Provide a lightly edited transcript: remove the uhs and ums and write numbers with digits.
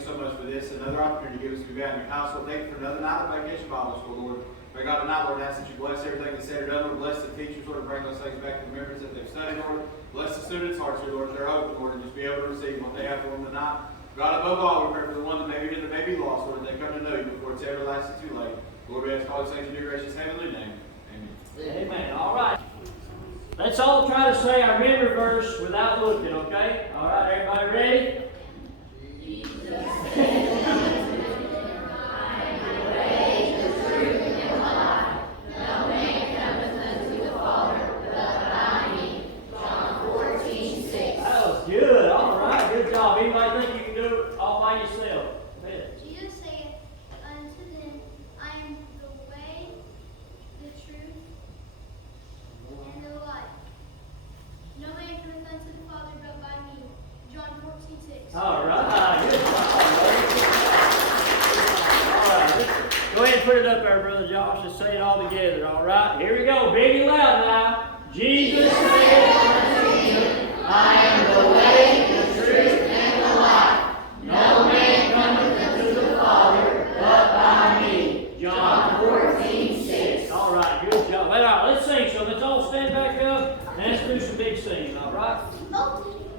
you so much for this, another opportunity to give us to be back in your household. Thank you for another night of vacation Bible school, Lord. May God tonight, Lord, ask that you bless everything that's said or done, Lord. Bless the teachers, Lord, and bring those things back to remembrance that they've studied, Lord. Bless the students' hearts, Lord, they're open, Lord, and just be able to receive what they have for them tonight. God, above all, we pray for the one that may be here that may be lost, Lord, that they come to know you before it's everlasting too late. Lord, we ask all these things in your gracious heavenly name. Amen. Amen. All right. Let's all try to say our memory verse without looking, okay? All right, everybody ready? Good, all right, good job. Anybody think you can do it all by yourself? Go ahead. Jesus saith unto them, I am the way, the truth, and the life. No man cometh unto the Father but by me. John 14:6. All right, good job. All right, let's go ahead and put it up there, Brother Josh. Let's say it all together, all right? Here we go, big and loud now. Jesus saith unto you, I am the way, the truth, and the life. No man cometh unto the Father but by me. John 14:6. All right, good job. All right, let's sing. So let's all stand back up and let's do some big singing, all right? Oh.